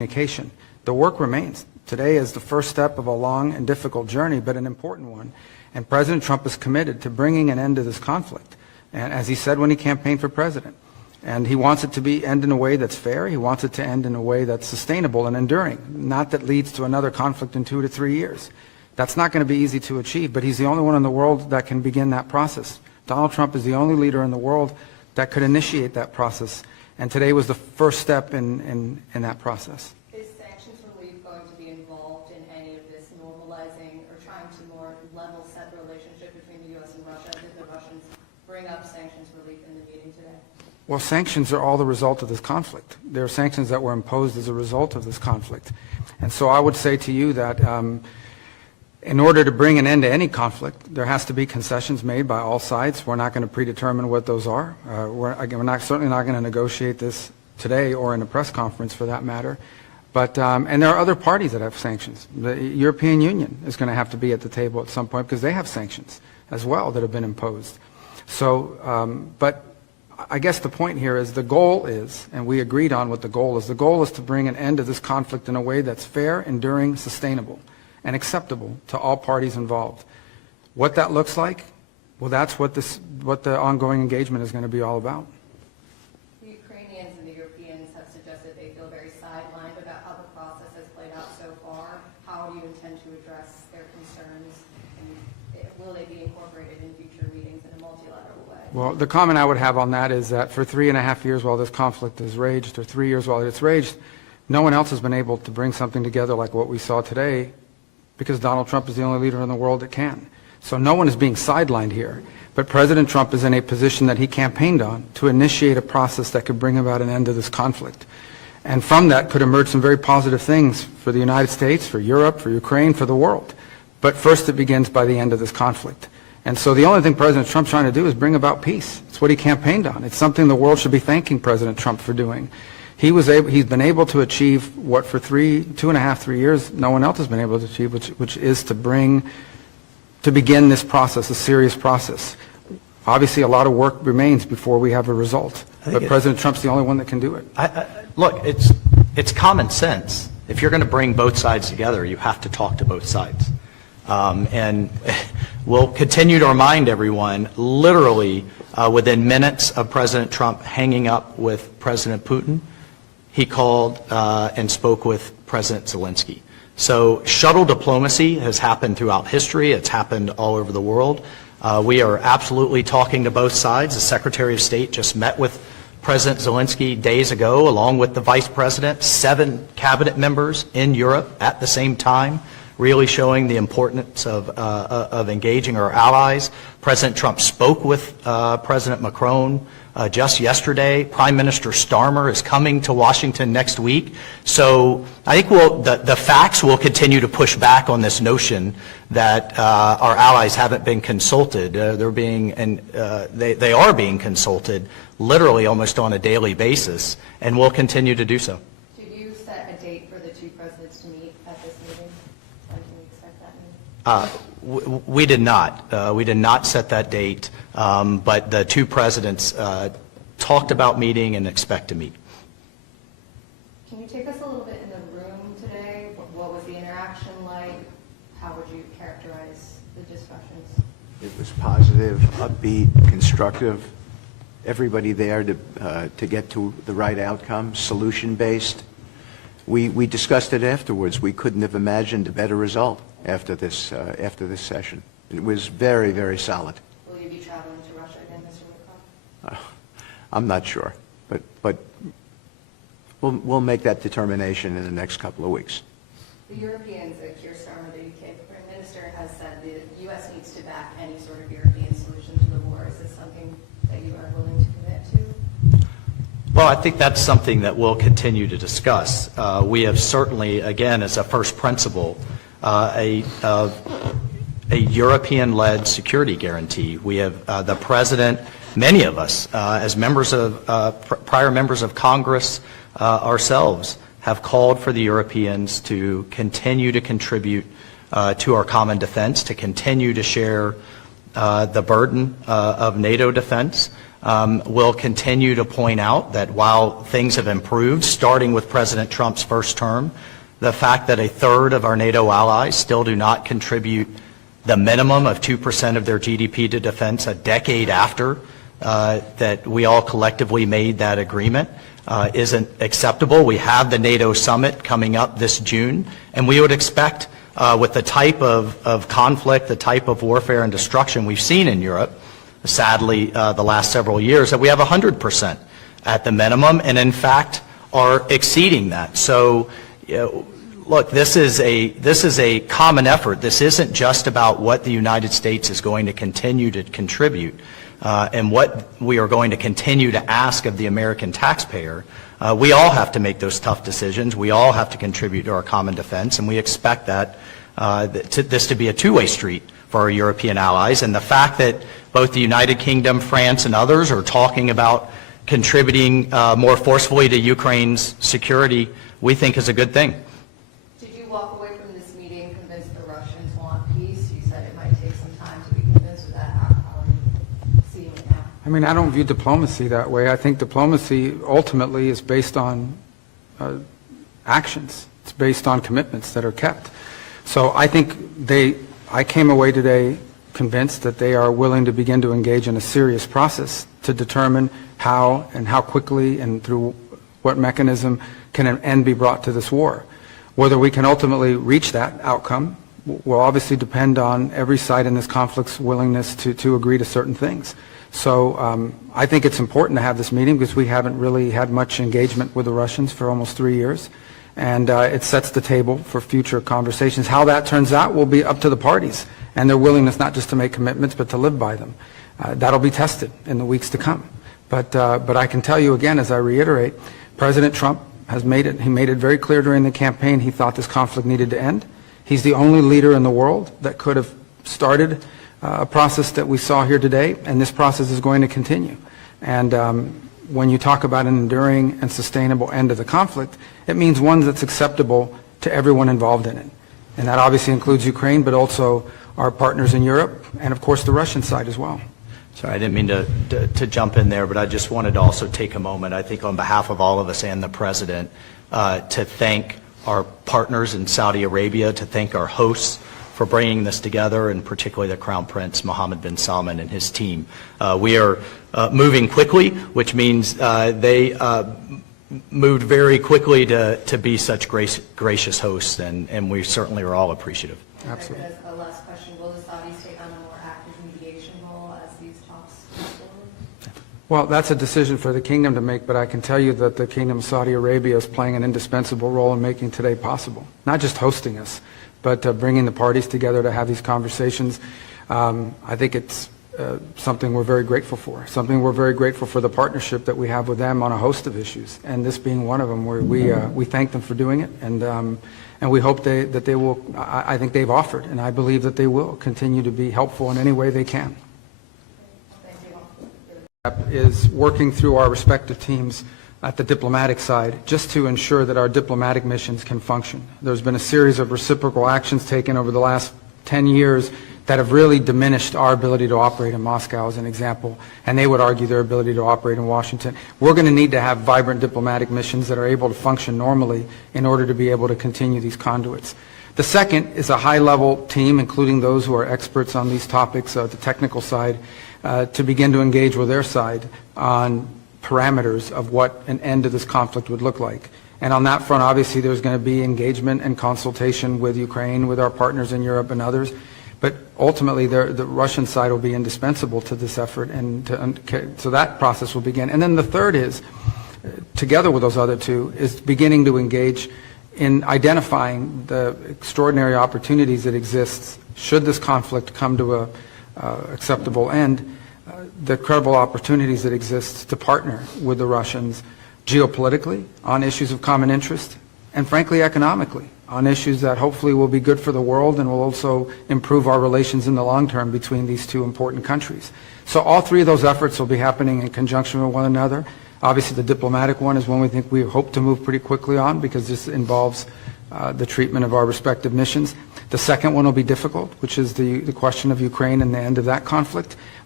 communication. The work remains. Today is the first step of a long and difficult journey, but an important one. And President Trump is committed to bringing an end to this conflict, and as he said when he campaigned for president. And he wants it to end in a way that's fair. He wants it to end in a way that's sustainable and enduring, not that leads to another conflict in 2 to 3 years. That's not going to be easy to achieve, but he's the only one in the world that can begin that process. Donald Trump is the only leader in the world that could initiate that process, and today was the first step in that process. Is sanctions relief going to be involved in any of this normalizing or trying to more level set the relationship between the U.S. and Russia? Did the Russians bring up sanctions relief in the meeting today? Well, sanctions are all the result of this conflict. There are sanctions that were imposed as a result of this conflict. And so I would say to you that in order to bring an end to any conflict, there has to be concessions made by all sides. We're not going to predetermine what those are. We're certainly not going to negotiate this today or in a press conference for that matter. But, and there are other parties that have sanctions. The European Union is going to have to be at the table at some point because they have sanctions as well that have been imposed. So, but I guess the point here is the goal is, and we agreed on what the goal is to bring an end to this conflict in a way that's fair, enduring, sustainable, and acceptable to all parties involved. What that looks like, well, that's what the ongoing engagement is going to be all about. The Ukrainians and the Europeans have suggested they feel very sidelined about how the process has played out so far. How do you intend to address their concerns, and will they be incorporated in future meetings in a multilateral way? Well, the comment I would have on that is that for 3.5 years while this conflict has raged, or 3 years while it's raged, no one else has been able to bring something together like what we saw today, because Donald Trump is the only leader in the world that can. So no one is being sidelined here. But President Trump is in a position that he campaigned on to initiate a process that could bring about an end to this conflict. And from that could emerge some very positive things for the United States, for Europe, for Ukraine, for the world. But first it begins by the end of this conflict. And so the only thing President Trump's trying to do is bring about peace. It's what he campaigned on. It's something the world should be thanking President Trump for doing. He's been able to achieve what for 2.5, 3 years no one else has been able to achieve, which is to begin this process, a serious process. Obviously, a lot of work remains before we have a result, but President Trump's the only one that can do it. Look, it's common sense. If you're going to bring both sides together, you have to talk to both sides. And we'll continue to remind everyone, literally within minutes of President Trump hanging up with President Putin, he called and spoke with President Zelensky. So shuttle diplomacy has happened throughout history. It's happened all over the world. We are absolutely talking to both sides. The Secretary of State just met with President Zelensky days ago, along with the Vice President, 7 cabinet members in Europe at the same time, really showing the importance of engaging our allies. President Trump spoke with President Macron just yesterday. Prime Minister Starmer is coming to Washington next week. So I think the facts will continue to push back on this notion that our allies haven't been consulted. They are being consulted literally almost on a daily basis, and will continue to do so. Did you set a date for the two presidents to meet at this meeting? When can we expect that meeting? We did not. We did not set that date, but the two presidents talked about meeting and expect to meet. Can you take us a little bit in the room today? What was the interaction like? How would you characterize the discussions? It was positive, upbeat, constructive. Everybody there to get to the right outcome, solution-based. We discussed it afterwards. We couldn't have imagined a better result after this session. It was very, very solid. Will you be traveling to Russia again, Mr. Witkoff? I'm not sure, but we'll make that determination in the next couple of weeks. The Europeans, Keir Starmer, the UK Prime Minister, has said the U.S. needs to back any sort of European solution to the war. Is this something that you are willing to commit to? Well, I think that's something that we'll continue to discuss. We have certainly, again, as a first principle, a European-led security guarantee. We have the President, many of us, as members of prior members of Congress ourselves, have called for the Europeans to continue to contribute to our common defense, to continue to share the burden of NATO defense. We'll continue to point out that while things have improved, starting with President Trump's first term, the fact that a third of our NATO allies still do not contribute the minimum of 2% of their GDP to defense a decade after that we all collectively made that agreement isn't acceptable. We have the NATO summit coming up this June, and we would expect with the type of conflict, the type of warfare and destruction we've seen in Europe, sadly the last several years, that we have 100% at the minimum, and in fact are exceeding that. So, look, this is a common effort. This isn't just about what the United States is going to continue to contribute and what we are going to continue to ask of the American taxpayer. We all have to make those tough decisions. We all have to contribute to our common defense, and we expect that this to be a two-way street for our European allies. And the fact that both the United Kingdom, France, and others are talking about contributing more forcefully to Ukraine's security, we think is a good thing. Did you walk away from this meeting convinced the Russians want peace? You said it might take some time to be convinced of that. How are you seeing it now? I mean, I don't view diplomacy that way. I think diplomacy ultimately is based on actions. It's based on commitments that are kept. So I think I came away today convinced that they are willing to begin to engage in a serious process to determine how and how quickly and through what mechanism can an end be brought to this war. Whether we can ultimately reach that outcome will obviously depend on every side in this conflict's willingness to agree to certain things. So I think it's important to have this meeting because we haven't really had much engagement with the Russians for almost 3 years. And it sets the table for future conversations. How that turns out will be up to the parties and their willingness not just to make commitments but to live by them. That'll be tested in the weeks to come. But I can tell you again, as I reiterate, President Trump has made it very clear during the campaign he thought this conflict needed to end. He's the only leader in the world that could have started a process that we saw here today, and this process is going to continue. And when you talk about an enduring and sustainable end of the conflict, it means one that's acceptable to everyone involved in it. And that obviously includes Ukraine, but also our partners in Europe, and of course the Russian side as well. Sorry, I didn't mean to jump in there, but I just wanted to also take a moment, I think on behalf of all of us and the President, to thank our partners in Saudi Arabia, to thank our hosts for bringing this together, and particularly the Crown Prince Mohammed bin Salman and his team. We are moving quickly, which means they moved very quickly to be such gracious hosts, and we certainly are all appreciative. Absolutely. As a last question, will the Saudis take on a more active mediation role as these talks move forward? Well, that's a decision for the kingdom to make, but I can tell you that the Kingdom of Saudi Arabia is playing an indispensable role in making today possible. Not just hosting us, but bringing the parties together to have these conversations. I think it's something we're very grateful for, something we're very grateful for the partnership that we have with them on a host of issues, and this being one of them, where we thank them for doing it, and we hope that they will, I think they've offered, and I believe that they will continue to be helpful in any way they can. Is working through our respective teams at the diplomatic side just to ensure that our diplomatic missions can function. There's been a series of reciprocal actions taken over the last 10 years that have really diminished our ability to operate in Moscow, as an example, and they would argue their ability to operate in Washington. We're going to need to have vibrant diplomatic missions that are able to function normally in order to be able to continue these conduits. The second is a high-level team, including those who are experts on these topics, the technical side, to begin to engage with their side on parameters of what an end to this conflict would look like. And on that front, obviously, there's going to be engagement and consultation with Ukraine, with our partners in Europe and others. But ultimately, the Russian side will be indispensable to this effort, and so that process will begin. And then the third is, together with those other two, is beginning to engage in identifying the extraordinary opportunities that exist should this conflict come to a acceptable end, the credible opportunities that exist to partner with the Russians geopolitically on issues of common interest, and frankly economically on issues that hopefully will be good for the world and will also improve our relations in the long term between these two important countries. So all three of those efforts will be happening in conjunction with one another. Obviously the diplomatic one is one we hope to move pretty quickly on, because this involves the treatment of our respective missions. The second one will be difficult, which is the question of Ukraine and the end of that conflict.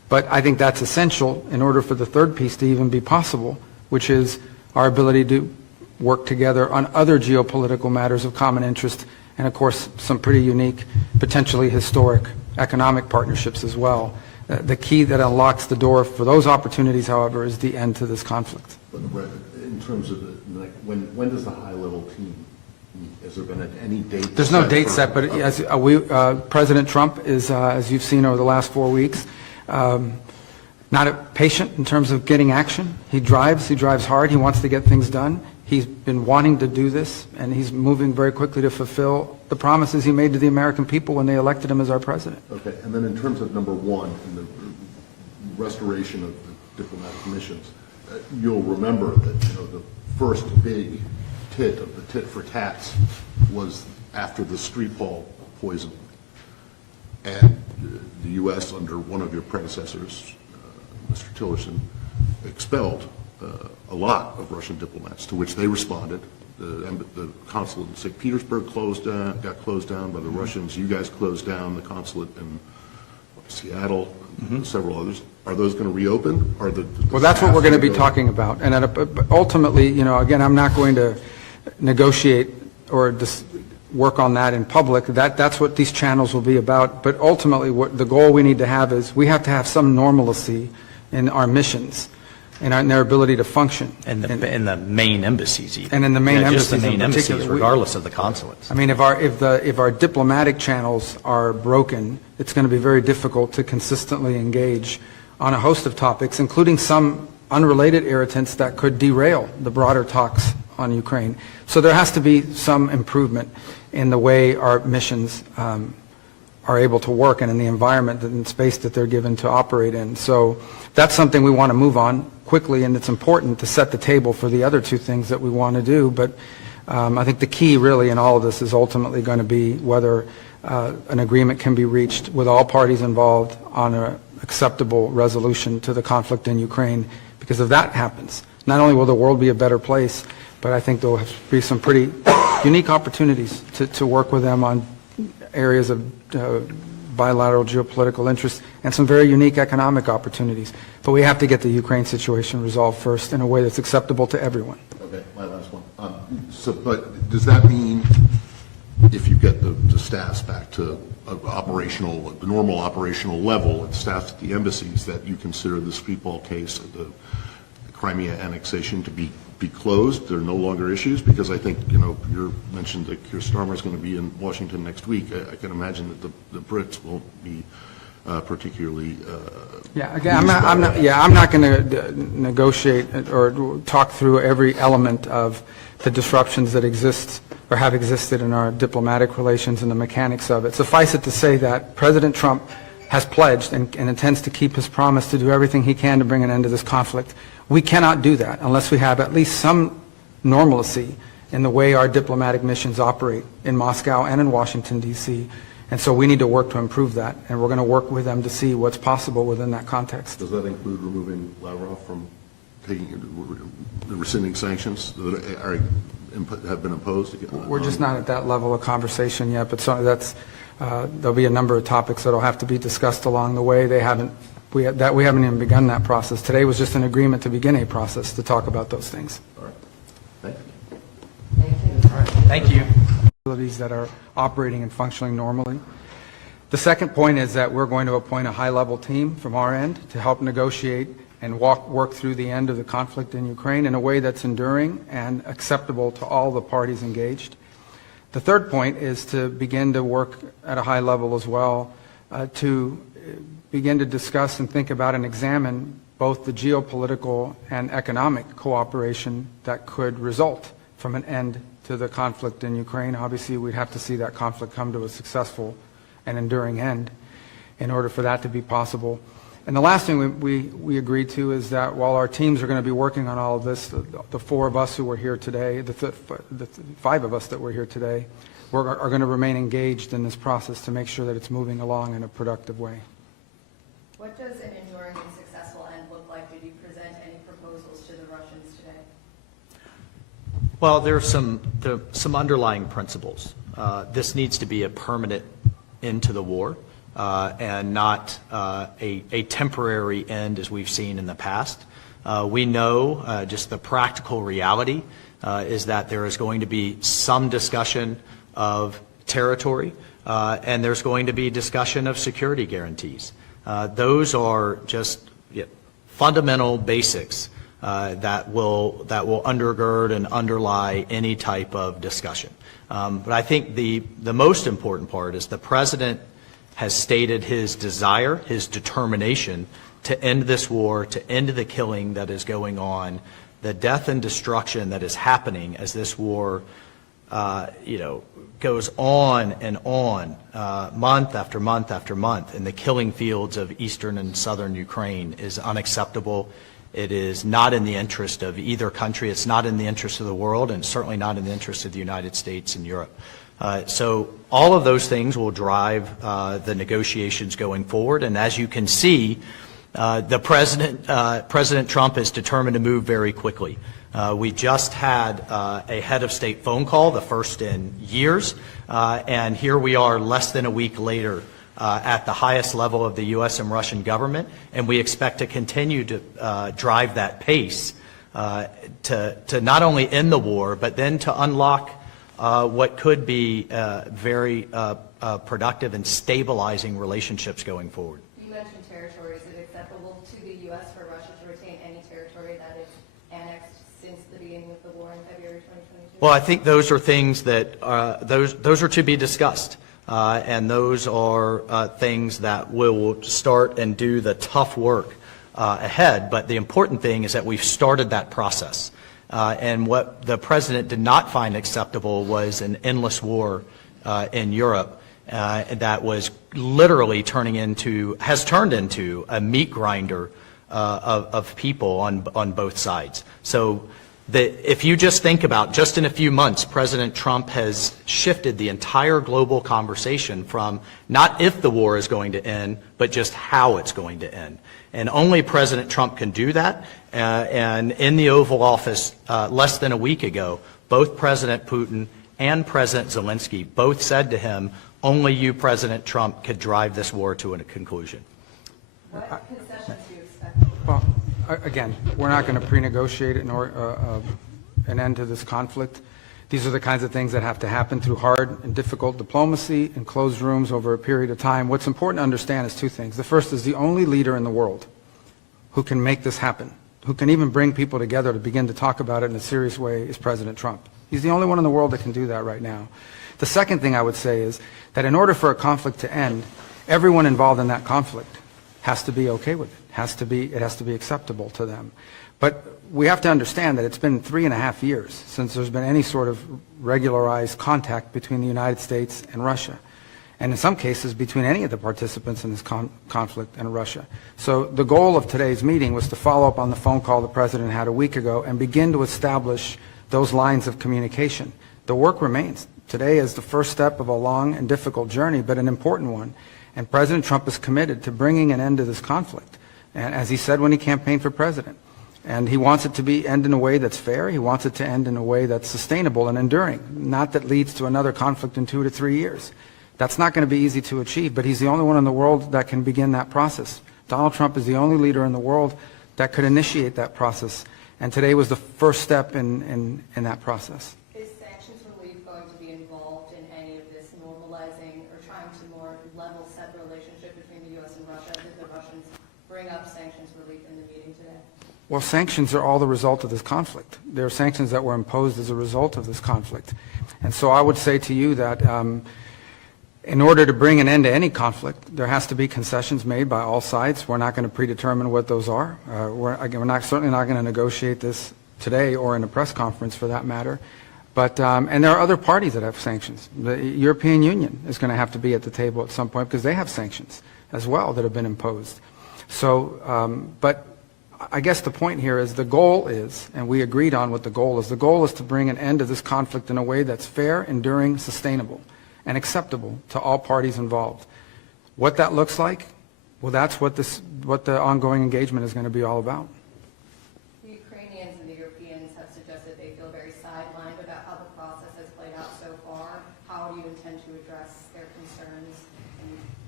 But I think that's essential in order for the third piece to even be possible, which is our ability to work together on other geopolitical matters of common interest, and of course some pretty unique, potentially historic economic partnerships as well. The key that unlocks the door for those opportunities, however, is the end to this conflict. But in terms of like, when does the high-level team meet? Has there been any date? There's no set date for- set, but as President Trump is, as you've seen over the last 4 weeks, not patient in terms of getting action. He drives hard, he wants to get things done. He's been wanting to do this, and he's moving very quickly to fulfill the promises he made to the American people when they elected him as our president. Okay, and then in terms of number one, in the restoration of the diplomatic missions, you'll remember that, the first big tit of the tit for tats was after the Skripal poisoning. And the U.S., under one of your predecessors, Mr. Tillerson, expelled a lot of Russian diplomats, to which they responded. The consulate in St. Petersburg got closed down by the Russians. You guys closed down the consulate in Seattle, and several others. Are those going to reopen? Well, that's what we're going to be talking about. And ultimately, again, I'm not going to negotiate or just work on that in public. That's what these channels will be about. But ultimately, what the goal we need to have is we have to have some normalcy in our missions and in their ability to function. And the main embassies even. And in the main Just the embassies main in particular. embassies, regardless of the consulates. I mean, if our diplomatic channels are broken, it's going to be very difficult to consistently engage on a host of topics, including some unrelated irritants that could derail the broader talks on Ukraine. So there has to be some improvement in the way our missions are able to work and in the environment and space that they're given to operate in. So that's something we want to move on quickly, and it's important to set the table for the other two things that we want to do. But I think the key really in all of this is ultimately going to be whether an agreement can be reached with all parties involved on an acceptable resolution to the conflict in Ukraine. Because if that happens, not only will the world be a better place, but I think there will be some pretty unique opportunities to work with them on areas of bilateral geopolitical interest and some very unique economic opportunities. But we have to get the Ukraine situation resolved first in a way that's acceptable to everyone. Okay, my last one. But does that mean if you get the staffs back to the normal operational level, and staffs at the embassies, that you consider the Skripal case, the Crimea annexation, to be closed? There are no longer issues? Because I think, you mentioned that Keir Starmer is going to be in Washington next week. I can imagine that the Brits won't be particularly. Yeah, again, I'm not going to negotiate or talk through every element of the disruptions that exist or have existed in our diplomatic relations and the mechanics of it. Suffice it to say that President Trump has pledged and intends to keep his promise to do everything he can to bring an end to this conflict. We cannot do that unless we have at least some normalcy in the way our diplomatic missions operate in Moscow and in Washington, D.C. And so we need to work to improve that, and we're going to work with them to see what's possible within that context. Does that include removing Lavrov from rescinding sanctions that have been imposed? We're just not at that level of conversation yet, but there'll be a number of topics that will have to be discussed along the way. We haven't even begun that process. Today was just an agreement to begin a process to talk about those things. All right. Thank you. Thank you. Facilities that are operating and functioning normally. The second point is that we're going to appoint a high-level team from our end to help negotiate and work through the end of the conflict in Ukraine in a way that's enduring and acceptable to all the parties engaged. The third point is to begin to work at a high level as well to begin to discuss and think about and examine both the geopolitical and economic cooperation that could result from an end to the conflict in Ukraine. Obviously, we'd have to see that conflict come to a successful and enduring end in order for that to be possible. And the last thing we agreed to is that while our teams are going to be working on all of this, the four of us who were here today, the five of us that were here today, are going to remain engaged in this process to make sure that it's moving along in a productive way. What does an enduring and successful end look like? Did you present any proposals to the Russians today? Well, there are some underlying principles. This needs to be a permanent end to the war. and not a temporary end as we've seen in the past. We know just the practical reality is that there is going to be some discussion of territory, and there's going to be discussion of security guarantees. Those are just fundamental basics that will undergird and underlie any type of discussion. But I think the most important part is the President has stated his desire, his determination to end this war, to end the killing that is going on, the death and destruction that is happening as this war, goes on and on, month after month after month, in the killing fields of eastern and southern Ukraine is unacceptable. It is not in the interest of either country. It's not in the interest of the world, and certainly not in the interest of the United States and Europe. So all of those things will drive the negotiations going forward. And as you can see, President Trump is determined to move very quickly. We just had a head of state phone call, the first in years, and here we are less than a week later at the highest level of the U.S. and Russian government, and we expect to continue to drive that pace to not only end the war, but then to unlock what could be very productive and stabilizing relationships going forward. You mentioned territory. Is it acceptable to the U.S. for Russia to retain any territory that it's annexed since the beginning of the war in February 2022? Well, I think those are things that those are to be discussed. And those are things that will start and do the tough work ahead. But the important thing is that we've started that process. And what the President did not find acceptable was an endless war in Europe that was literally has turned into a meat grinder of people on both sides. So if you just think about, just in a few months, President Trump has shifted the entire global conversation from not if the war is going to end, but just how it's going to end. And only President Trump can do that. And in the Oval Office less than a week ago, both President Putin and President Zelensky both said to him, only you, President Trump, could drive this war to a conclusion. What concessions do you expect? Well, again, we're not going to pre-negotiate an end to this conflict. These are the kinds of things that have to happen through hard and difficult diplomacy in closed rooms over a period of time. What's important to understand is two things. The first is the only leader in the world who can make this happen, who can even bring people together to begin to talk about it in a serious way, is President Trump. He's the only one in the world that can do that right now. The second thing I would say is that in order for a conflict to end, everyone involved in that conflict has to be okay with it. It has to be acceptable to them. But we have to understand that it's been 3.5 years since there's been any sort of regularized contact between the United States and Russia, and in some cases between any of the participants in this conflict and Russia. So the goal of today's meeting was to follow up on the phone call the President had a week ago and begin to establish those lines of communication. The work remains. Today is the first step of a long and difficult journey, but an important one. And President Trump is committed to bringing an end to this conflict, and as he said when he campaigned for president. And he wants it to end in a way that's fair. He wants it to end in a way that's sustainable and enduring, not that leads to another conflict in 2 to 3 years. That's not going to be easy to achieve, but he's the only one in the world that can begin that process. Donald Trump is the only leader in the world that could initiate that process, and today was the first step in that process. Is sanctions relief going to be involved in any of this normalizing or trying to more level set the relationship between the U.S. and Russia? Did the Russians bring up sanctions relief in the meeting today? Well, sanctions are all the result of this conflict. There are sanctions that were imposed as a result of this conflict. And so I would say to you that in order to bring an end to any conflict, there has to be concessions made by all sides. We're not going to predetermine what those are. We're certainly not going to negotiate this today or in a press conference for that matter. But, and there are other parties that have sanctions. The European Union is going to have to be at the table at some point because they have sanctions as well that have been imposed. So, but I guess the point here is the goal is, and we agreed on what the goal is to bring an end to this conflict in a way that's fair, enduring, sustainable, and acceptable to all parties involved. What that looks like, well, that's what the ongoing engagement is going to be all about. The Ukrainians and the Europeans have suggested they feel very sidelined about how the process has played out so far. How do you intend to address their concerns and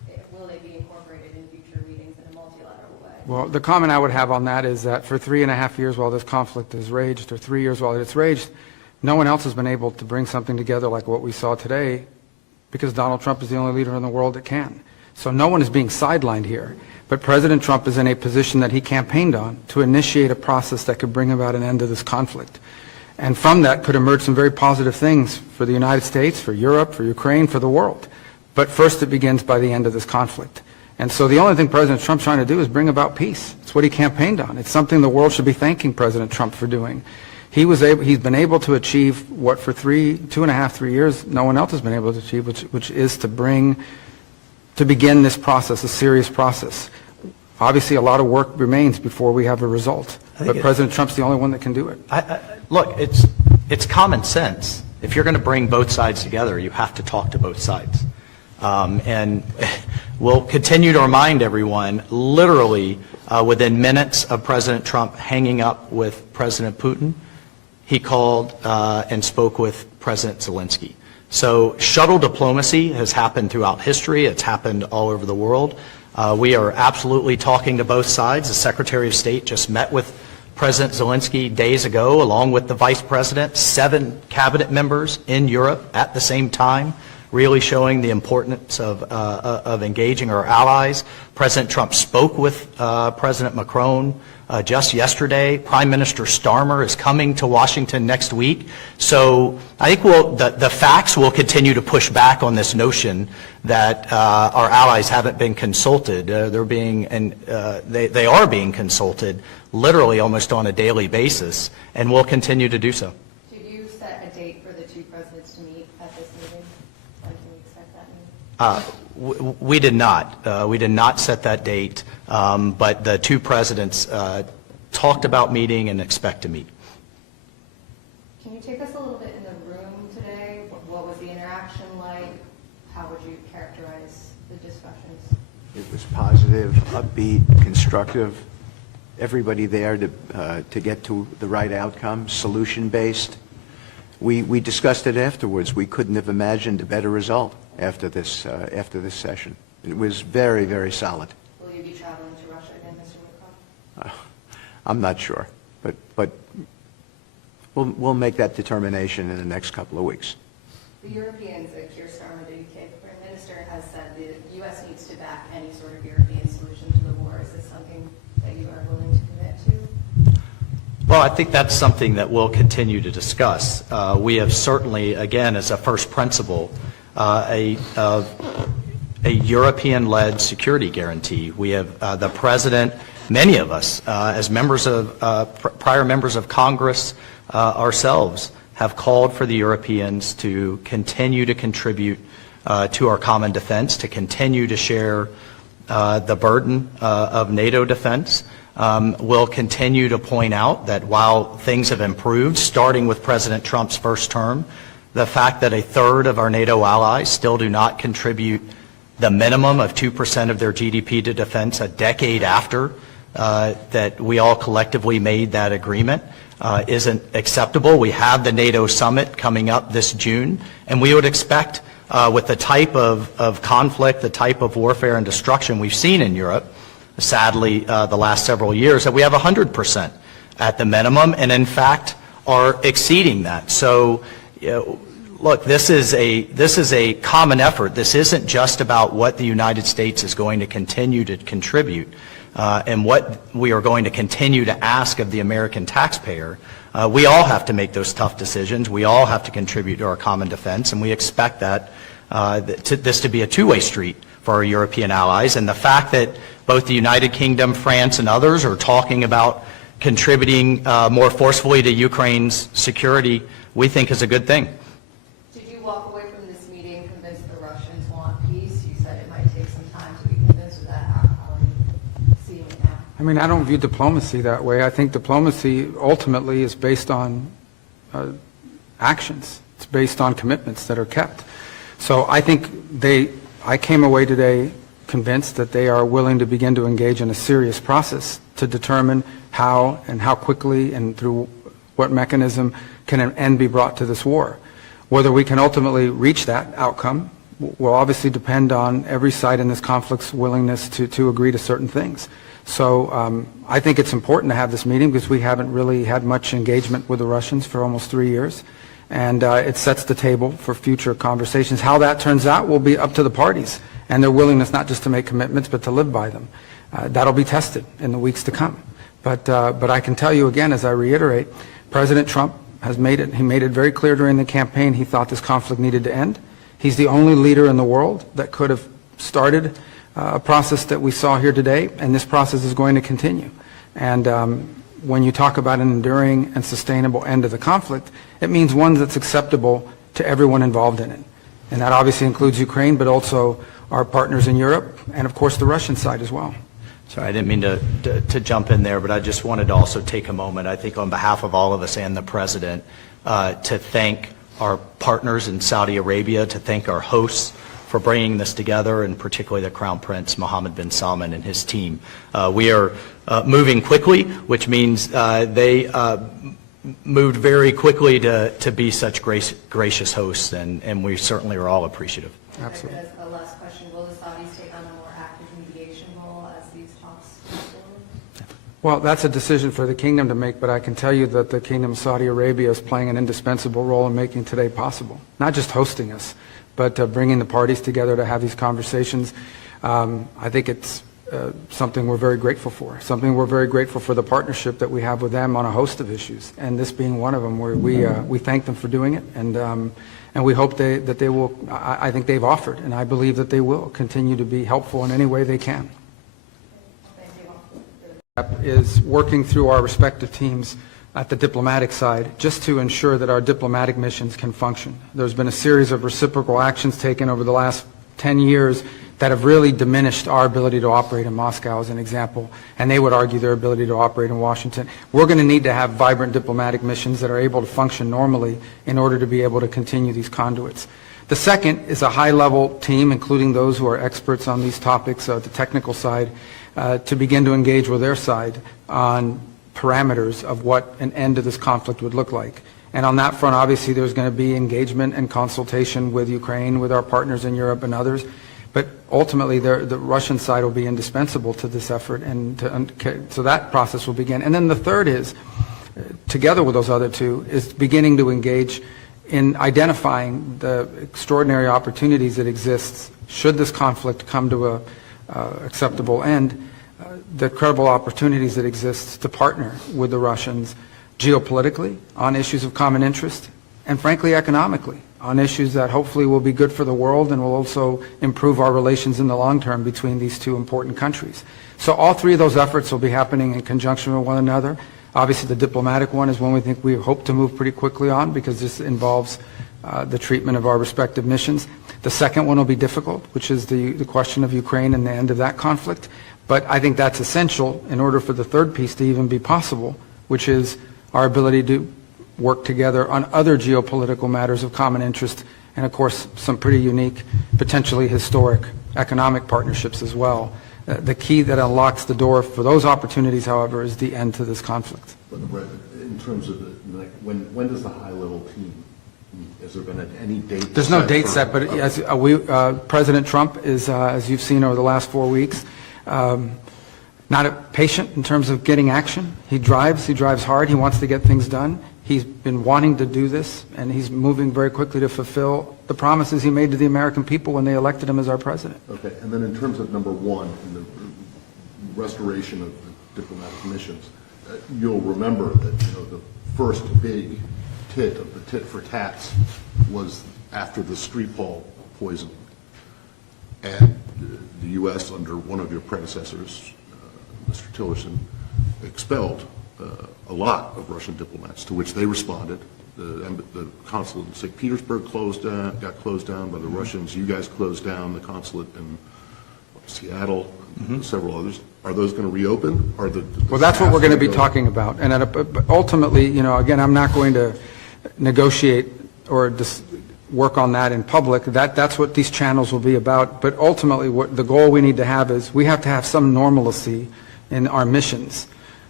will they be incorporated in future meetings in a multilateral way? Well, the comment I would have on that is that for 3.5 years while this conflict has raged, or 3 years while it's raged, no one else has been able to bring something together like what we saw today, because Donald Trump is the only leader in the world that can. So no one is being sidelined here. But President Trump is in a position that he campaigned on to initiate a process that could bring about an end to this conflict. And from that could emerge some very positive things for the United States, for Europe, for Ukraine, for the world. But first it begins by the end of this conflict. And so the only thing President Trump's trying to do is bring about peace. It's what he campaigned on. It's something the world should be thanking President Trump for doing. He's been able to achieve what for 2.5, 3 years no one else has been able to achieve, which is to begin this process, a serious process. Obviously, a lot of work remains before we have a result. But President Trump's the only one that can do it. Look, it's common sense. If you're going to bring both sides together, you have to talk to both sides. And we'll continue to remind everyone, literally within minutes of President Trump hanging up with President Putin, he called and spoke with President Zelensky. So shuttle diplomacy has happened throughout history. It's happened all over the world. We are absolutely talking to both sides. The Secretary of State just met with President Zelensky days ago, along with the Vice President, 7 cabinet members in Europe at the same time, really showing the importance of engaging our allies. President Trump spoke with President Macron just yesterday. Prime Minister Starmer is coming to Washington next week. So I think the facts will continue to push back on this notion that our allies haven't been consulted. They are being consulted literally almost on a daily basis, and will continue to do so. Did you set a date for the two presidents to meet at this meeting? When can we expect that meeting? We did not. We did not set that date, but the two presidents talked about meeting and expect to meet. Can you take us a little bit in the room today? What was the interaction like? How would you characterize the discussions? It was positive, upbeat, constructive. Everybody there to get to the right outcome, solution-based. We discussed it afterwards. We couldn't have imagined a better result after this session. It was very, very solid. Will you be traveling to Russia again, Mr. Woodcock? I'm not sure, but we'll make that determination in the next couple of weeks. The Europeans, Keir Starmer, the UK Prime Minister, has said the U.S. needs to back any sort of European solution to the war. Is this something that you are willing to commit to? Well, I think that's something that we'll continue to discuss. We have certainly, again, as a first principle, a European-led security guarantee. We have the President, many of us, as members of prior members of Congress ourselves, have called for the Europeans to continue to contribute to our common defense, to continue to share the burden of NATO defense. We'll continue to point out that while things have improved, starting with President Trump's first term, the fact that a third of our NATO allies still do not contribute the minimum of 2% of their GDP to defense a decade after that we all collectively made that agreement isn't acceptable. We have the NATO summit coming up this June, and we would expect with the type of conflict, the type of warfare and destruction we've seen in Europe, sadly, the last several years, that we have 100% at the minimum, and in fact are exceeding that. So, look, this is a common effort. This isn't just about what the United States is going to continue to contribute and what we are going to continue to ask of the American taxpayer. We all have to make those tough decisions. We all have to contribute to our common defense, and we expect that this to be a two-way street for our European allies. And the fact that both the United Kingdom, France, and others are talking about contributing more forcefully to Ukraine's security, we think is a good thing. Did you walk away from this meeting convinced the Russians want peace? You said it might take some time to be convinced of that. How are you seeing it now? I mean, I don't view diplomacy that way. I think diplomacy ultimately is based on actions. It's based on commitments that are kept. So I think I came away today convinced that they are willing to begin to engage in a serious process to determine how and how quickly and through what mechanism can an end be brought to this war. Whether we can ultimately reach that outcome will obviously depend on every side in this conflict's willingness to agree to certain things. So I think it's important to have this meeting because we haven't really had much engagement with the Russians for almost 3 years. And it sets the table for future conversations. How that turns out will be up to the parties and their willingness not just to make commitments but to live by them. That'll be tested in the weeks to come. But I can tell you again, as I reiterate, President Trump has made it very clear during the campaign he thought this conflict needed to end. He's the only leader in the world that could have started a process that we saw here today, and this process is going to continue. And when you talk about an enduring and sustainable end to the conflict, it means one that's acceptable to everyone involved in it. And that obviously includes Ukraine, but also our partners in Europe, and of course the Russian side as well. Sorry, I didn't mean to jump in there, but I just wanted to also take a moment, I think on behalf of all of us and the President, to thank our partners in Saudi Arabia, to thank our hosts for bringing this together, and particularly the Crown Prince Mohammed bin Salman and his team. We are moving quickly, which means they moved very quickly to be such gracious hosts, and we certainly are all appreciative. Absolutely. As a last question, will the Saudis take on a more active mediation role as these talks move forward? Well, that's a decision for the kingdom to make, but I can tell you that the Kingdom of Saudi Arabia is playing an indispensable role in making today possible. Not just hosting us, but bringing the parties together to have these conversations. I think it's something we're very grateful for. Something we're very grateful for the partnership that we have with them on a host of issues, and this being one of them, where we thank them for doing it, and we hope that they will. I think they've offered, and I believe that they will continue to be helpful in any way they can. Is working through our respective teams at the diplomatic side just to ensure that our diplomatic missions can function. There's been a series of reciprocal actions taken over the last 10 years that have really diminished our ability to operate in Moscow, as an example, and they would argue their ability to operate in Washington. We're going to need to have vibrant diplomatic missions that are able to function normally in order to be able to continue these conduits. The second is a high-level team, including those who are experts on these topics, the technical side, to begin to engage with their side on parameters of what an end to this conflict would look like. And on that front, obviously, there's going to be engagement and consultation with Ukraine, with our partners in Europe and others. But ultimately, the Russian side will be indispensable to this effort, and so that process will begin. And then the third is, together with those other two, is beginning to engage in identifying the extraordinary opportunities that exist should this conflict come to a acceptable end, the credible opportunities that exist to partner with the Russians geopolitically on issues of common interest, and frankly economically on issues that hopefully will be good for the world and will also improve our relations in the long term between these two important countries. So all three of those efforts will be happening in conjunction with one another. Obviously the diplomatic one is one we hope to move pretty quickly on, because this involves the treatment of our respective missions. The second one will be difficult, which is the question of Ukraine and the end of that conflict. But I think that's essential in order for the third piece to even be possible, which is our ability to work together on other geopolitical matters of common interest, and of course some pretty unique, potentially historic economic partnerships as well. The key that unlocks the door for those opportunities, however, is the end to this conflict. But in terms of when does the high-level team meet? Has there been any date? There's no date set, but as President Trump is, as you've seen over the last 4 weeks, not patient in terms of getting action. He drives hard, he wants to get things done. He's been wanting to do this, and he's moving very quickly to fulfill the promises he made to the American people when they elected him as our president. Okay, and then in terms of number one, in the restoration of the diplomatic missions, you'll remember that the first big tit of the tit for tats was after the Skripal poisoning, and the U.S. under one of your predecessors, Mr. Tillerson, expelled a lot of Russian diplomats, to which they responded. The consulate in St. Petersburg got closed down by the Russians. You guys closed down the consulate in Seattle, and several others. Are those going to reopen? Well, that's what we're going to be talking about. And ultimately, again, I'm not going to negotiate or work on that in public. That's what these channels will be about. But ultimately, what the goal we need to have is we have to have some normalcy in our missions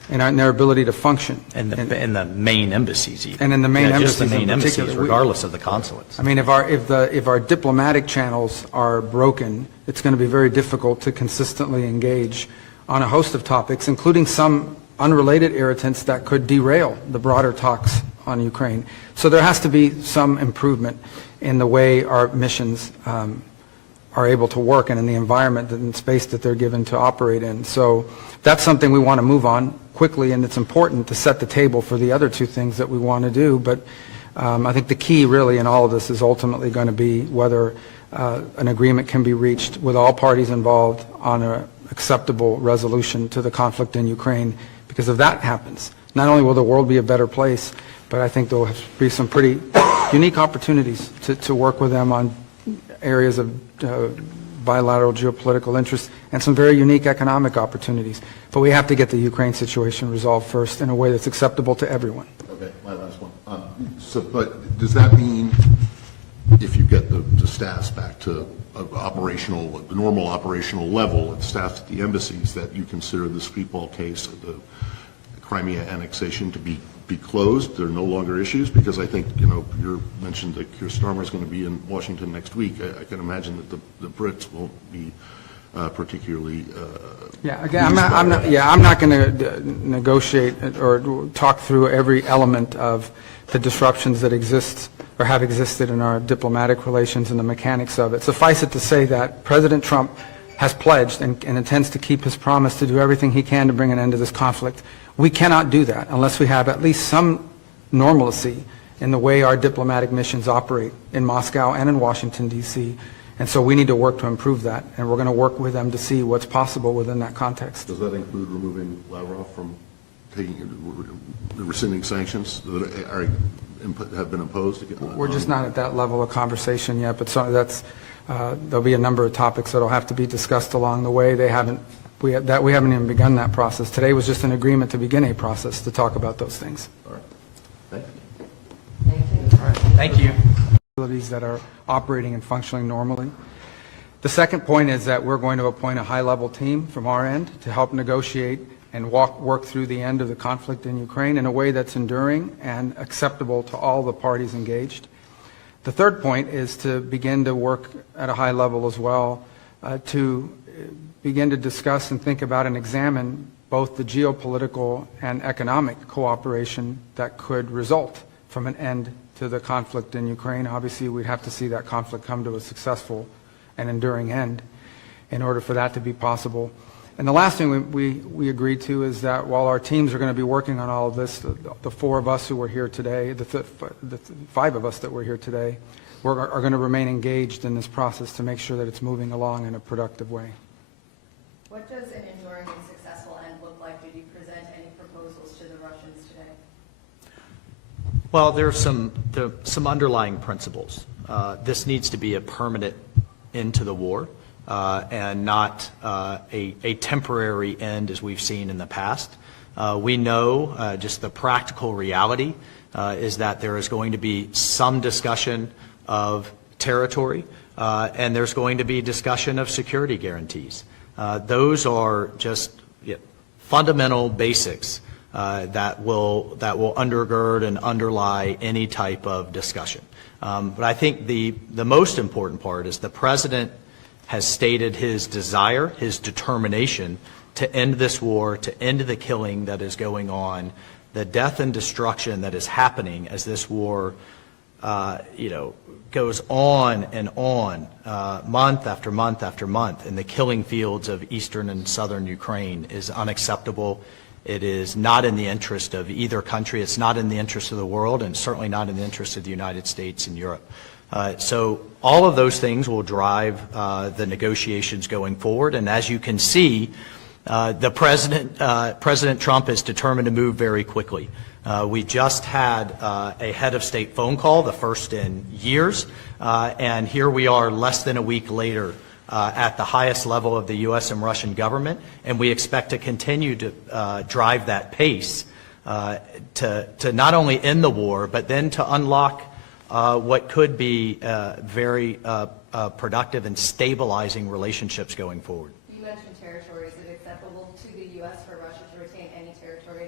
in their ability to function. And the main embassies even. And in the main Just the embassies in main embassies, particular. regardless of the consulates. I mean, if our diplomatic channels are broken, it's going to be very difficult to consistently engage on a host of topics, including some unrelated irritants that could derail the broader talks on Ukraine. So there has to be some improvement in the way our missions are able to work and in the environment and space that they're given to operate in. So that's something we want to move on quickly, and it's important to set the table for the other two things that we want to do. But I think the key really in all of this is ultimately going to be whether an agreement can be reached with all parties involved on an acceptable resolution to the conflict in Ukraine. Because if that happens, not only will the world be a better place, but I think there will be some pretty unique opportunities to work with them on areas of bilateral geopolitical interest and some very unique economic opportunities. But we have to get the Ukraine situation resolved first in a way that's acceptable to everyone. Okay, my last one. But does that mean if you get the staffs back to the normal operational level and staffs at the embassies, that you consider the Skripal case of the Crimea annexation to be closed? There are no longer issues? Because I think, you mentioned that Keir Starmer is going to be in Washington next week. I can imagine that the Brits won't be particularly. Yeah, again, I'm not going to negotiate or talk through every element of the disruptions that exist or have existed in our diplomatic relations and the mechanics of it. Suffice it to say that President Trump has pledged and intends to keep his promise to do everything he can to bring an end to this conflict. We cannot do that unless we have at least some normalcy in the way our diplomatic missions operate in Moscow and in Washington, D.C. And so we need to work to improve that, and we're going to work with them to see what's possible within that context. Does that include removing Lavrov from rescinding sanctions that have been imposed? We're just not at that level of conversation yet, but there'll be a number of topics that will have to be discussed along the way. We haven't even begun that process. Today was just an agreement to begin a process to talk about those things. All right. Thank you. Thank you. All right, thank you. Facilities that are operating and functioning normally. The second point is that we're going to appoint a high-level team from our end to help negotiate and work through the end of the conflict in Ukraine in a way that's enduring and acceptable to all the parties engaged. The third point is to begin to work at a high level as well to begin to discuss and think about and examine both the geopolitical and economic cooperation that could result from an end to the conflict in Ukraine. Obviously, we'd have to see that conflict come to a successful and enduring end in order for that to be possible. And the last thing we agreed to is that while our teams are going to be working on all of this, the four of us who were here today, the five of us that were here today, are going to remain engaged in this process to make sure that it's moving along in a productive way. What does an enduring and successful end look like? Did you present any proposals to the Russians today? Well, there are some underlying principles. This needs to be a permanent end to the war and not a temporary end as we've seen in the past. We know just the practical reality is that there is going to be some discussion of territory and there's going to be discussion of security guarantees. Those are just fundamental basics that will undergird and underlie any type of discussion. But I think the most important part is the President has stated his desire, his determination to end this war, to end the killing that is going on, the death and destruction that is happening as this war goes on and on, month after month after month, in the killing fields of eastern and southern Ukraine is unacceptable. It is not in the interest of either country. It's not in the interest of the world, and certainly not in the interest of the United States and Europe. So all of those things will drive the negotiations going forward. And as you can see, President Trump is determined to move very quickly. We just had a head of state phone call, the first in years, and here we are less than a week later at the highest level of the U.S. and Russian government, and we expect to continue to drive that pace to not only end the war, but then to unlock what could be very productive and stabilizing relationships going forward. You mentioned territory. Is it acceptable to the U.S. for Russia to retain any territory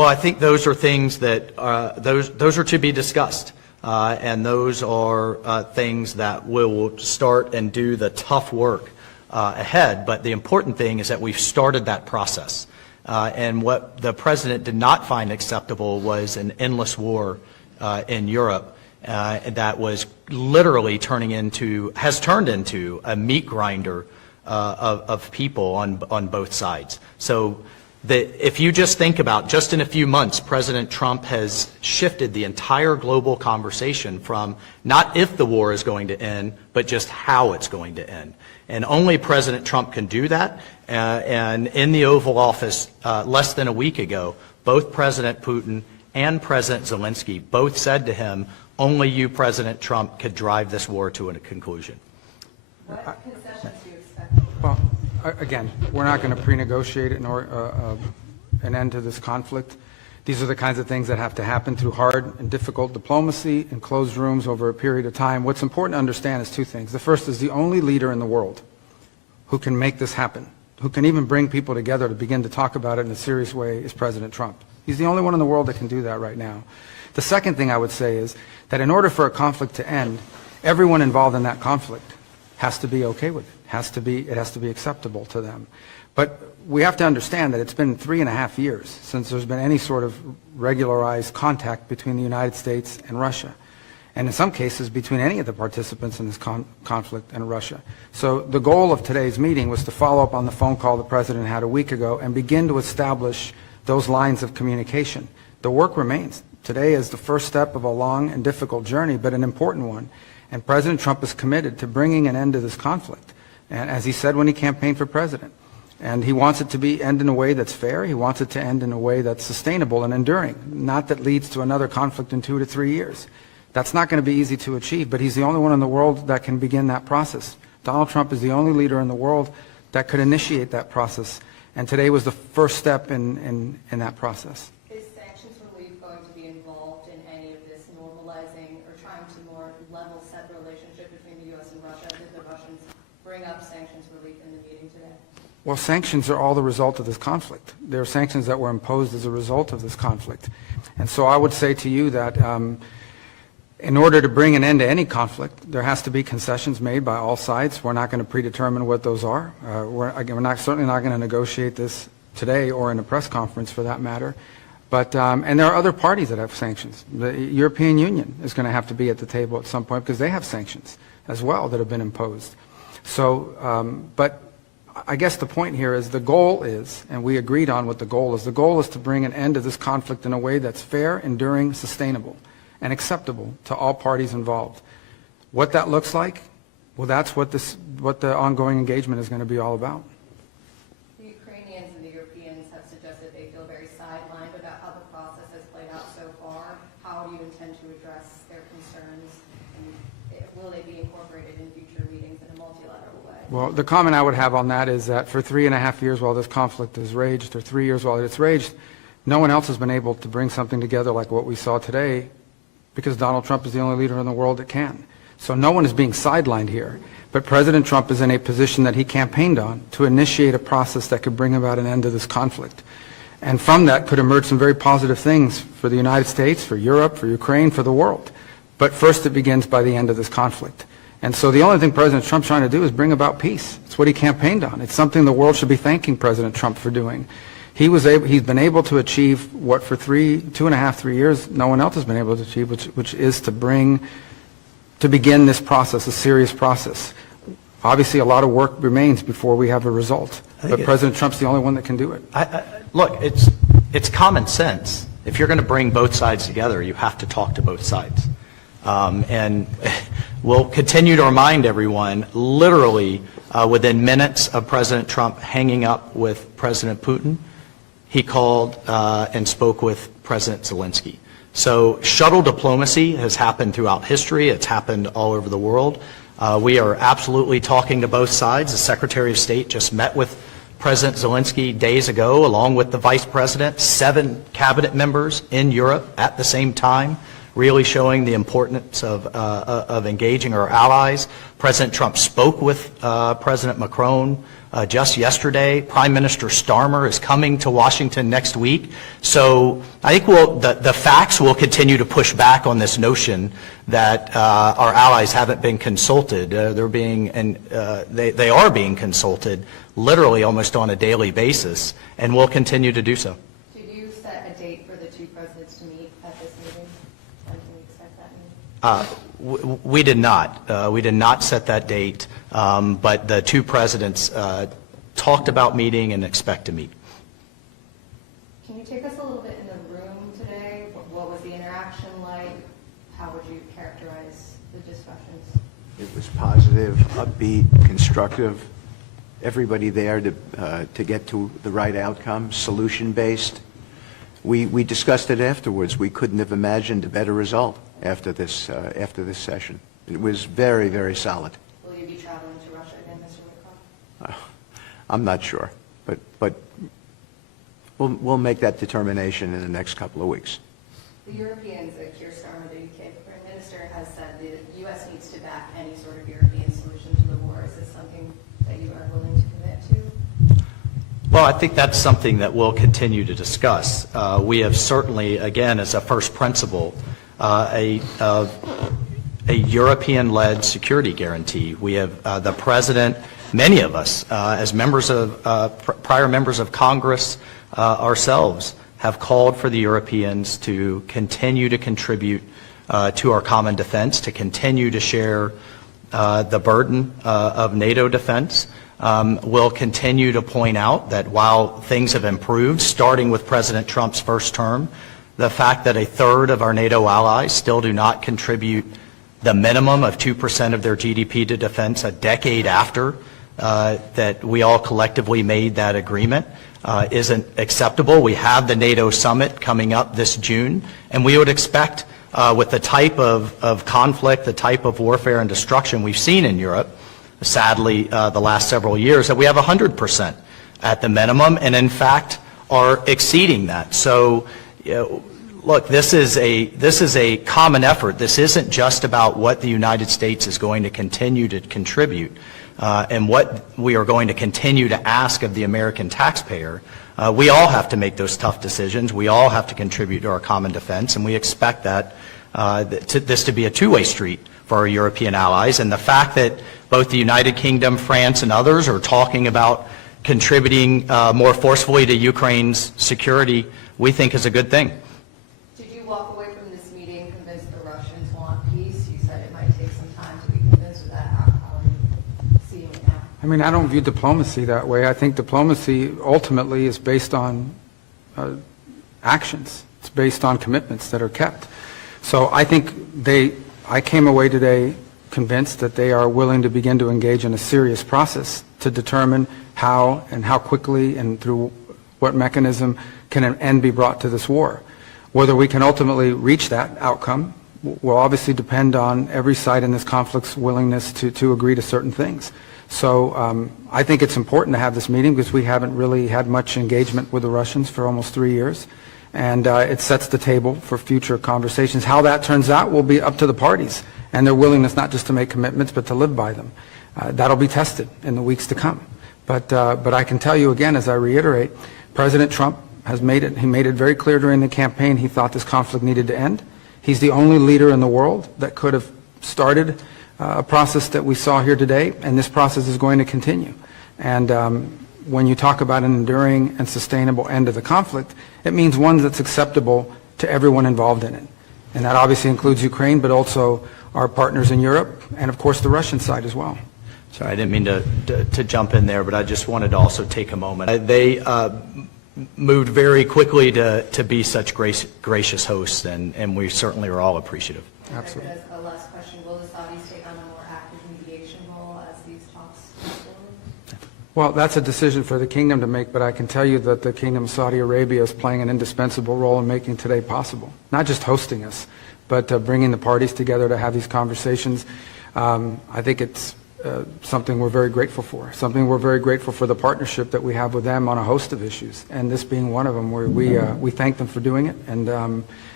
Well, I think those are things that those are to be discussed, and those are things that will start and do the tough work ahead. But the important thing is that we've started that process, and what the president did not find acceptable was an endless war in Europe that was literally has turned into a meat grinder of people on both sides. So if you just think about, just in a few months, President Trump has shifted the entire global conversation from not if the war is going to end, but just how it's going to end. And only President Trump can do that. And in the Oval Office less than a week ago, both President Putin and President Zelensky both said to him, only you, President Trump, could drive this war to a conclusion. What concessions do you expect? Well, again, we're not going to pre-negotiate an end to this conflict. These are the kinds of things that have to happen through hard and difficult diplomacy in closed rooms over a period of time. What's important to understand is two things. The first is the only leader in the world who can make this happen, who can even bring people together to begin to talk about it in a serious way, is President Trump. He's the only one in the world that can do that right now. The second thing I would say is that in order for a conflict to end, everyone involved in that conflict has to be okay with it. It has to be acceptable to them. But we have to understand that it's been 3.5 years since there's been any sort of regularized contact between the United States and Russia, and in some cases between any of the participants in this conflict and Russia. So the goal of today's meeting was to follow up on the phone call the President had a week ago and begin to establish those lines of communication. The work remains. Today is the first step of a long and difficult journey, but an important one. And President Trump is committed to bringing an end to this conflict, and as he said when he campaigned for president. And he wants it to end in a way that's fair. He wants it to end in a way that's sustainable and enduring, not that leads to another conflict in 2 to 3 years. That's not going to be easy to achieve, but he's the only one in the world that can begin that process. Donald Trump is the only leader in the world that could initiate that process, and today was the first step in that process. Is sanctions relief going to be involved in any of this normalizing or trying to more level set the relationship between the U.S. and Russia? Did the Russians bring up sanctions relief in the meeting today? Well, sanctions are all the result of this conflict. There are sanctions that were imposed as a result of this conflict. And so I would say to you that in order to bring an end to any conflict, there has to be concessions made by all sides. We're not going to predetermine what those are. We're certainly not going to negotiate this today or in a press conference for that matter. But, and there are other parties that have sanctions. The European Union is going to have to be at the table at some point because they have sanctions as well that have been imposed. So, but I guess the point here is the goal is, and we agreed on what the goal is to bring an end to this conflict in a way that's fair, enduring, sustainable, and acceptable to all parties involved. What that looks like, well, that's what the ongoing engagement is going to be all about. The Ukrainians and the Europeans have suggested they feel very sidelined about how the process has played out so far. How do you intend to address their concerns, and will they be incorporated in future meetings in a multilateral way? Well, the comment I would have on that is that for 3.5 years while this conflict has raged, or 3 years while it's raged, no one else has been able to bring something together like what we saw today, because Donald Trump is the only leader in the world that can. So no one is being sidelined here. But President Trump is in a position that he campaigned on to initiate a process that could bring about an end to this conflict. And from that could emerge some very positive things for the United States, for Europe, for Ukraine, for the world. But first it begins by the end of this conflict. And so the only thing President Trump's trying to do is bring about peace. It's what he campaigned on. It's something the world should be thanking President Trump for doing. He's been able to achieve what for 2.5, 3 years no one else has been able to achieve, which is to begin this process, a serious process. Obviously, a lot of work remains before we have a result, but President Trump's the only one that can do it. Look, it's common sense. If you're going to bring both sides together, you have to talk to both sides. And we'll continue to remind everyone, literally within minutes of President Trump hanging up with President Putin, he called and spoke with President Zelensky. So shuttle diplomacy has happened throughout history. It's happened all over the world. We are absolutely talking to both sides. The Secretary of State just met with President Zelensky days ago, along with the Vice President, 7 cabinet members in Europe at the same time. really showing the importance of engaging our allies. President Trump spoke with President Macron just yesterday. Prime Minister Starmer is coming to Washington next week. So I think the facts will continue to push back on this notion that our allies haven't been consulted. They are being consulted literally almost on a daily basis, and will continue to do so. Did you set a date for the two presidents to meet at this meeting? When can we expect that meeting? We did not. We did not set that date, but the two presidents talked about meeting and expect to meet. Can you take us a little bit in the room today? What was the interaction like? How would you characterize the discussions? It was positive, upbeat, constructive. Everybody there to get to the right outcome, solution-based. We discussed it afterwards. We couldn't have imagined a better result after this session. It was very, very solid. Will you be traveling to Russia again, Mr. Whitcomb? I'm not sure, but we'll make that determination in the next couple of weeks. The Europeans, Keir Starmer, the UK Prime Minister, has said the U.S. needs to back any sort of European solution to the war. Is this something that you are willing to commit to? Well, I think that's something that we'll continue to discuss. We have certainly, again, as a first principle, a European-led security guarantee. We have the President, many of us, as members of prior members of Congress ourselves, have called for the Europeans to continue to contribute to our common defense, to continue to share the burden of NATO defense. We'll continue to point out that while things have improved, starting with President Trump's first term, the fact that a third of our NATO allies still do not contribute the minimum of 2% of their GDP to defense a decade after that we all collectively made that agreement isn't acceptable. We have the NATO summit coming up this June, and we would expect with the type of conflict, the type of warfare and destruction we've seen in Europe, sadly, the last several years, that we have 100% at the minimum, and in fact are exceeding that. So, look, this is a common effort. This isn't just about what the United States is going to continue to contribute and what we are going to continue to ask of the American taxpayer. We all have to make those tough decisions. We all have to contribute to our common defense, and we expect that this to be a two-way street for our European allies. And the fact that both the United Kingdom, France, and others are talking about contributing more forcefully to Ukraine's security, we think is a good thing. Did you walk away from this meeting convinced the Russians want peace? You said it might take some time to be convinced of that. How are you seeing it now? I mean, I don't view diplomacy that way. I think diplomacy ultimately is based on actions. It's based on commitments that are kept. So I think I came away today convinced that they are willing to begin to engage in a serious process to determine how and how quickly and through what mechanism can an end be brought to this war. Whether we can ultimately reach that outcome will obviously depend on every side in this conflict's willingness to agree to certain things. So I think it's important to have this meeting because we haven't really had much engagement with the Russians for almost 3 years. And it sets the table for future conversations. How that turns out will be up to the parties and their willingness not just to make commitments but to live by them. That'll be tested in the weeks to come. But I can tell you again, as I reiterate, President Trump has made it very clear during the campaign he thought this conflict needed to end. He's the only leader in the world that could have started a process that we saw here today, and this process is going to continue. And when you talk about an enduring and sustainable end of the conflict, it means one that's acceptable to everyone involved in it. And that obviously includes Ukraine, but also our partners in Europe, and of course the Russian side as well. Sorry, I didn't mean to jump in there, but I just wanted to also take a moment. They moved very quickly to be such gracious hosts, and we certainly are all appreciative. Absolutely. As a last question, will the Saudis take on a more active mediation role as these talks move forward? Well, that's a decision for the kingdom to make, but I can tell you that the Kingdom of Saudi Arabia is playing an indispensable role in making today possible. Not just hosting us, but bringing the parties together to have these conversations. I think it's something we're very grateful for. Something we're very grateful for the partnership that we have with them on a host of issues, and this being one of them, where we thank them for doing it, and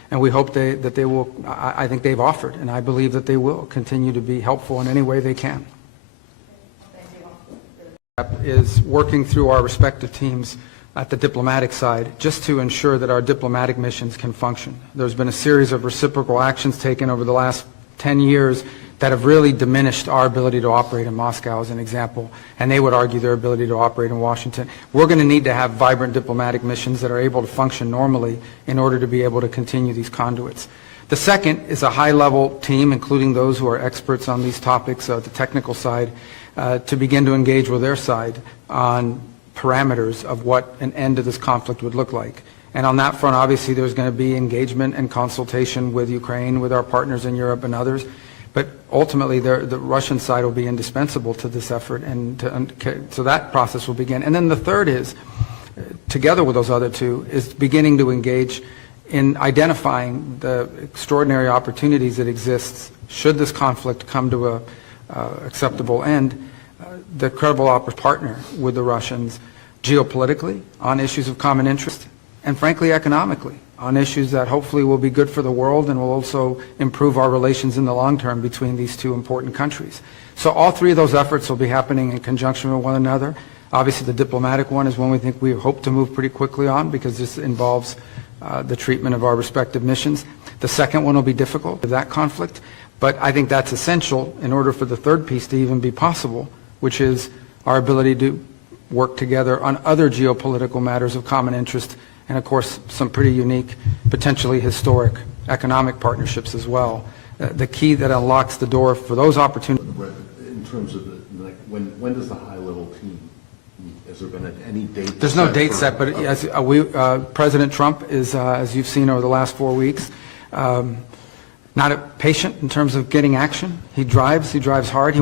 And we hope that they will, I think they've offered, and I believe that they will continue to be helpful in any way they can. Is working through our respective teams at the diplomatic side just to ensure that our diplomatic missions can function. There's been a series of reciprocal actions taken over the last 10 years that have really diminished our ability to operate in Moscow, as an example, and they would argue their ability to operate in Washington. We're going to need to have vibrant diplomatic missions that are able to function normally in order to be able to continue these conduits. The second is a high-level team, including those who are experts on these topics, the technical side, to begin to engage with their side on parameters of what an end to this conflict would look like. And on that front, obviously, there's going to be engagement and consultation with Ukraine, with our partners in Europe and others. But ultimately, the Russian side will be indispensable to this effort, and so that process will begin. And then the third is, together with those other two, is beginning to engage in identifying the extraordinary opportunities that exist should this conflict come to a acceptable end, the credible partner with the Russians geopolitically on issues of common interest, and frankly economically on issues that hopefully will be good for the world and will also improve our relations in the long term between these two important countries. So all three of those efforts will be happening in conjunction with one another. Obviously the diplomatic one is one we think we hope to move pretty quickly on because this involves the treatment of our respective missions. The second one will be difficult, that conflict, but I think that's essential in order for the third piece to even be possible, which is our ability to work together on other geopolitical matters of common interest and, of course, some pretty unique, potentially historic economic partnerships as well. The key that unlocks the door for those opportunities. In terms of when does the high-level team meet? Has there been any date? There's no date set, but as President Trump is, as you've seen over the last 4 weeks, not patient in terms of getting action. He drives hard.